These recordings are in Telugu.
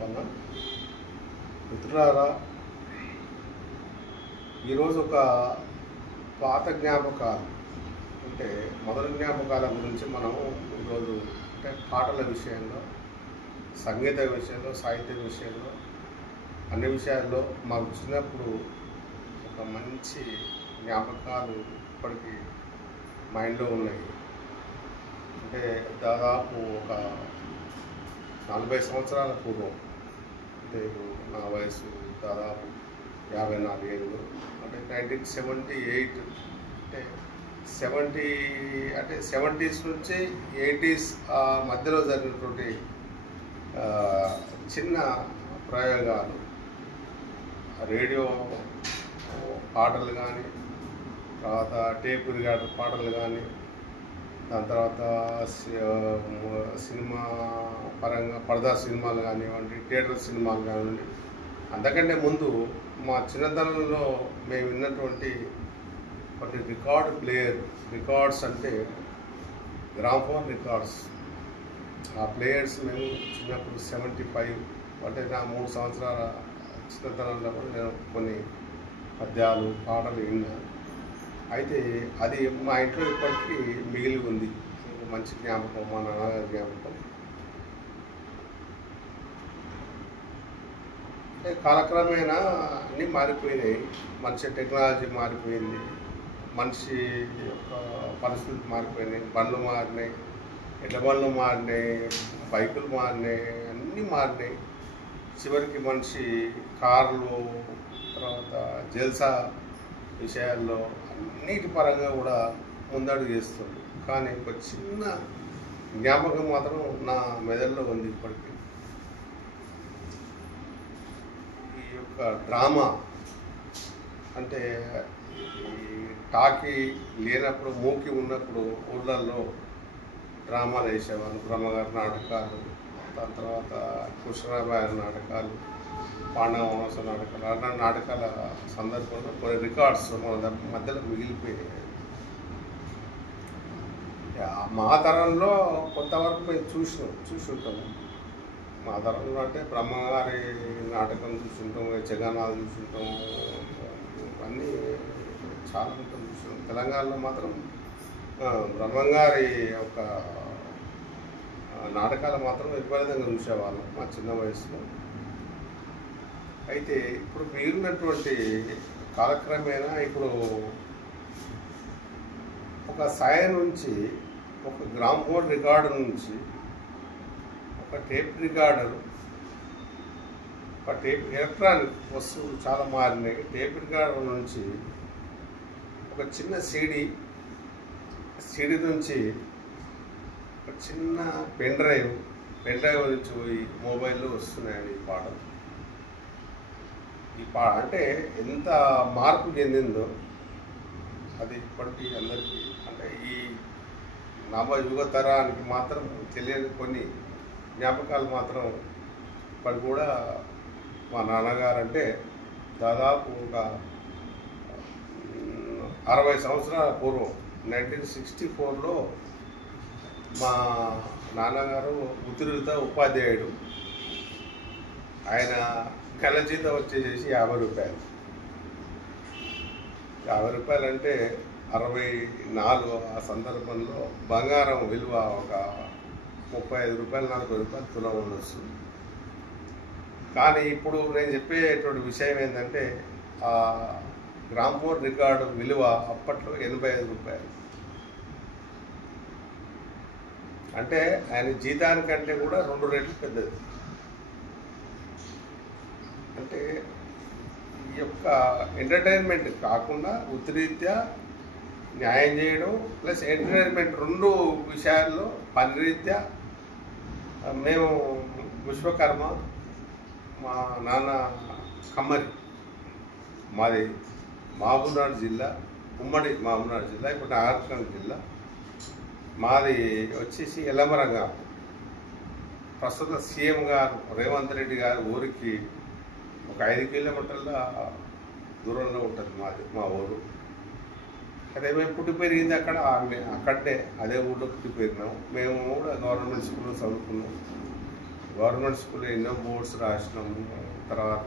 చెప్పన్న. మిత్రులారా, ఈరోజు ఒక పాత జ్ఞాపకాలు అంటే మొదటి జ్ఞాపకాల గురించి మనము ఈరోజు అంటే పాటల విషయంలో, సంగీత విషయంలో, సాహిత్యం విషయంలో, అన్ని విషయాల్లో మాకు చిన్నప్పుడు ఒక మంచి జ్ఞాపకాలు ఇప్పటికీ మైండ్లో ఉన్నాయి. అంటే దాదాపు ఒక 40 సంవత్సరాల పూర్వం, అంటే ఇప్పుడు నా వయసు దాదాపు 54 ఏళ్ళు, అంటే 1978, అంటే 70s నుంచి 80s మధ్యలో జరిగినటువంటి చిన్న ప్రయోగాలు, రేడియో పాటలు కానీ, తర్వాత టేప్ రికార్డర్ పాటలు కానీ, దాని తర్వాత సినిమా పరంగా పరదా సినిమాలు కానివ్వండి, థియేటర్ సినిమాలు కానివ్వండి, అంతకంటే ముందు మా చిన్నతనంలో మేము విన్నటువంటి కొన్ని రికార్డ్స్ అంటే గ్రామ్ఫోన్ రికార్డ్స్. ఆ ప్లేయర్స్ మేము చిన్నప్పుడు 75, అంటే నా 3 సంవత్సరాల చిన్నతనంలో నేను కొన్ని పద్యాలు పాటలు విన్నాను. అయితే అది మా ఇంట్లో ఇప్పటికీ మిగిలి ఉంది. మంచి జ్ఞాపకం, మా నాన్నగారి జ్ఞాపకం. అంటే కాలక్రమేణా అన్నీ మారిపోయినాయి. మనిషి టెక్నాలజీ మారిపోయింది, మనిషి యొక్క పరిస్థితులు మారిపోయినాయి, బండ్లు మారినాయి, ఎడ్ల బండ్లు మారినాయి, బైకులు మారినాయి, అన్నీ మారినాయి. చివరికి మనిషి కార్లు, తర్వాత జల్సా విషయాల్లో అన్నిటి పరంగా కూడా ముందడుగు చేస్తుంది. కానీ ఒక చిన్న జ్ఞాపకం మాత్రం నా మెదడులో ఉంది ఇప్పటికీ. ఈ యొక్క డ్రామా అంటే ఈ టాకీ లేనప్పుడు, మూకి ఉన్నప్పుడు ఊళ్ళల్లో డ్రామాలు వేసేవాళ్ళు. బ్రహ్మగారి నాటకాలు, దాని తర్వాత కృష్ణరామాయణ నాటకాలు, పాండవమాస నాటకాలు, అలాంటి నాటకాల సందర్భంలో కొన్ని రికార్డ్స్ మన మధ్యలో మిగిలిపోయినాయి. మా తరంలో కొంతవరకు మేము చూసుంటాము. మా తరంలో అంటే బ్రహ్మగారి నాటకం చూసుంటాం, యక్షగానాలు చూసుంటాం, అన్నీ చాలా ఉంటాం చూసుంటాం. తెలంగాణలో మాత్రం బ్రహ్మంగారి ఒక నాటకాలు మాత్రం విపరీతంగా చూసేవాళ్ళం మా చిన్న వయసులో. అయితే ఇప్పుడు మిగిలినటువంటి కాలక్రమేణా ఇప్పుడు ఒక స్థాయి నుంచి, ఒక గ్రామ్ఫోన్ రికార్డు నుంచి, ఒక టేప్ రికార్డర్, ఒక టేప్ ఎలక్ట్రానిక్ వస్తువులు చాలా మారినాయి. టేప్ రికార్డర్ నుంచి ఒక చిన్న సీడీ నుంచి ఒక చిన్న పెన్ డ్రైవ్ నుంచి పోయి మొబైల్లో వస్తున్నాయండి ఈ పాటలు. అంటే ఎంత మార్పు చెందిందో అది ఇప్పటికీ అందరికీ, అంటే ఈ నవ యుగ తరానికి మాత్రం తెలియని కొన్ని జ్ఞాపకాలు మాత్రం ఇప్పటి కూడా. మా నాన్నగారు అంటే దాదాపు ఒక 60 సంవత్సరాల పూర్వం 1964లో మా నాన్నగారు ఉత్తీర్ణత ఉపాధ్యాయుడు. ఆయన నెల జీతం వచ్చేసి 50 రూపాయలు. 50 రూపాయలు అంటే 64 ఆ సందర్భంలో బంగారం విలువ ఒక 35 రూపాయలు, 40 రూపాయలు తులం ఉండొచ్చు. కానీ ఇప్పుడు నేను చెప్పేటువంటి విషయం ఏంటంటే ఆ గ్రామ్ఫోన్ రికార్డు విలువ అప్పట్లో 85 రూపాయలు. అంటే ఆయన జీతానికంటే కూడా 2 రెట్లు పెద్దది. అంటే ఈ యొక్క ఎంటర్టైన్మెంట్ కాకుండా వృత్తిరీత్యా న్యాయం చేయడం ప్లస్ ఎంటర్టైన్మెంట్ 2 విషయాల్లో పని రీత్యా మేము విశ్వకర్మ, మా నాన్న కమ్మరి, మాది మహబూబ్నగర్ జిల్లా, ఉమ్మడి మహబూబ్నగర్ జిల్లా, ఇప్పుడు నాగర్కర్నూలు జిల్లా. మాది వచ్చేసి ఎల్లమరంగా. ప్రస్తుత సీఎం గారు రేవంత్ రెడ్డి గారు ఊరికి ఒక 5 కిలోమీటర్ల దూరంలో ఉంటుంది మా ఊరు. అదే మేము పుట్టి పెరిగింది అక్కడే అదే ఊళ్ళో పుట్టి పెరిగినాము. మేము కూడా గవర్నమెంట్ స్కూల్లో చదువుకున్నాం. గవర్నమెంట్ స్కూల్లో ఎన్నో బోర్డ్స్ రాసినాము. తర్వాత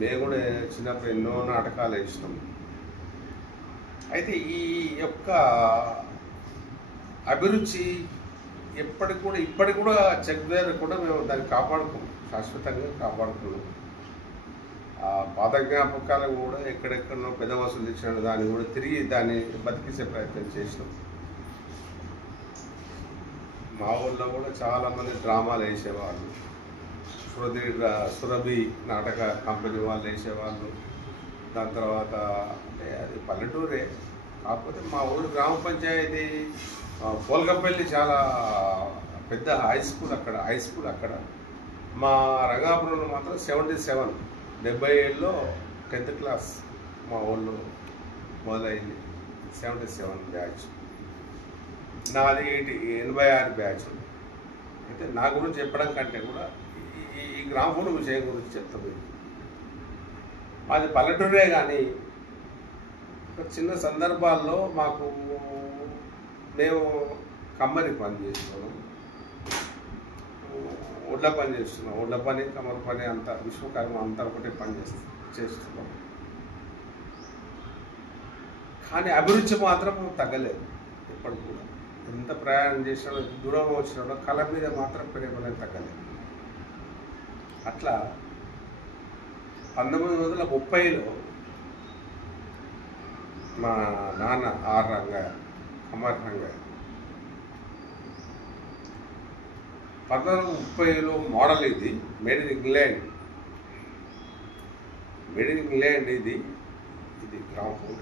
మేము కూడా చిన్నప్పుడు ఎన్నో నాటకాలు వేసినాం. అయితే ఈ యొక్క అభిరుచి ఇప్పటికి కూడా చెక్ దగ్గర కూడా మేము దాన్ని కాపాడుకున్నాం, శాశ్వతంగా కాపాడుకున్నాం. ఆ పాత జ్ఞాపకాలు కూడా ఎక్కడెక్కడో పెద్ద వసూలు ఇచ్చిన దాన్ని కూడా తిరిగి దాన్ని బతికించే ప్రయత్నం చేసినాం. మా ఊళ్ళో కూడా చాలామంది డ్రామాలు వేసేవాళ్ళు. సురభి నాటక కంపెనీ వాళ్ళు వేసేవాళ్ళు. దాని తర్వాత అంటే అది పల్లెటూరే, కాకపోతే మా ఊరు గ్రామ పంచాయతీ పోల్గంపల్లి చాలా పెద్ద హై స్కూల్ అక్కడ. మా రంగాపురంలో మాత్రం 77లో 10th క్లాస్ మా ఊళ్ళో మొదలైంది. 77 బ్యాచ్. నాది 86 బ్యాచ్. అయితే నా గురించి చెప్పడం కంటే కూడా ఈ గ్రామం విషయం గురించి చెప్తుంది. మాది పల్లెటూరే కానీ చిన్న సందర్భాల్లో మేము కమ్మరి పని చేస్తున్నాం, ఒడ్ల పని చేస్తున్నాం. ఒడ్ల పని, కమ్మరి పని అంతా విశ్వకర్మ అంతా ఒకటే పని చేస్తున్నాం. కానీ అభిరుచి మాత్రం తగ్గలేదు. ఇప్పటికి కూడా ఎంత ప్రయాణం చేసినా, దూరం వచ్చినా కళ మీద మాత్రం ప్రేమ తగ్గలేదు. అట్లా 1930లో మా నాన్న are Rangayya, Kammari Rangayya 1930లో model ఇది, మేడ్ ఇన్ ఇంగ్లాండ్ ఇది గ్రామం.